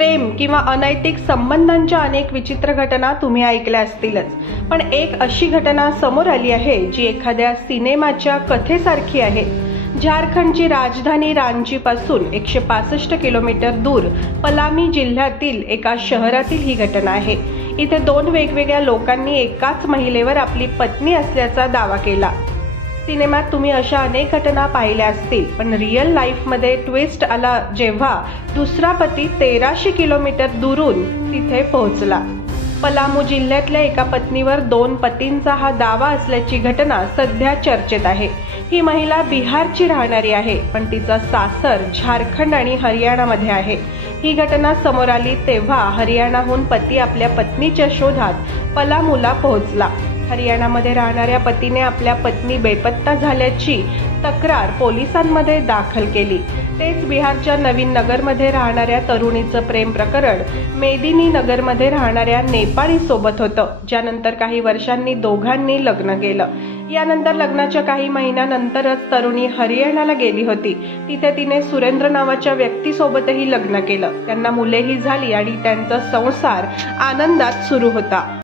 प्रेम किंवा अनैतिक संबंधांच्या अनेक विचित्र घटना तुम्ही ऐकल्या असतीलच. पण एक अशी घटना समोर आली आहे जी एखाद्या सिनेमाच्या कथेसारखी आहे. झारखंडची राजधानी रांचीपासून एकशे पासष्ट किलोमीटर दूर पलामी जिल्ह्यातील एका शहरातील ही घटना आहे. इथे दोन वेगवेगळ्या लोकांनी एकाच महिलेवर आपली पत्नी असल्याचा दावा केला. सिनेमात तुम्ही अशा अनेक घटना पाहिल्या असतील पण रिअल लाईफमध्ये ट्विस्ट आला जेव्हा दुसरा पती तेराशे किलोमीटर दुरून तिथे पोहोचला. पलामू जिल्ह्यातल्या एका पत्नीवर दोन पतींचा हा दावा असल्याची घटना सध्या चर्चेत आहे. ही महिला बिहारची राहणारी आहे पण तिचा सासर झारखंड आणि हरियाणामध्ये आहे. ही घटना समोर आली तेव्हा हरियाणाहून पती आपल्या पत्नीच्या शोधात पलामूला पोहोचला. हरियाणामध्ये राहणाऱ्या पतीने आपल्या पत्नी बेपत्ता झाल्याची तक्रार पोलिसांमध्ये दाखल केली. तेच बिहारच्या नवीन नगरमध्ये राहणाऱ्या तरुणीचं प्रेम प्रकरण मेदिनी नगरमध्ये राहणाऱ्या नेपाळी सोबत होतं. ज्यानंतर काही वर्षांनी दोघांनी लग्न केलं. यानंतर लग्नाच्या काही महिन्यानंतरच तरुणी हरियाणाला गेली होती. तिथे तिने सुरेंद्र नावाच्या व्यक्तीसोबतही लग्न केलं. त्यांना मुलेही झाली आणि त्यांचा संसार आनंदात सुरू होता.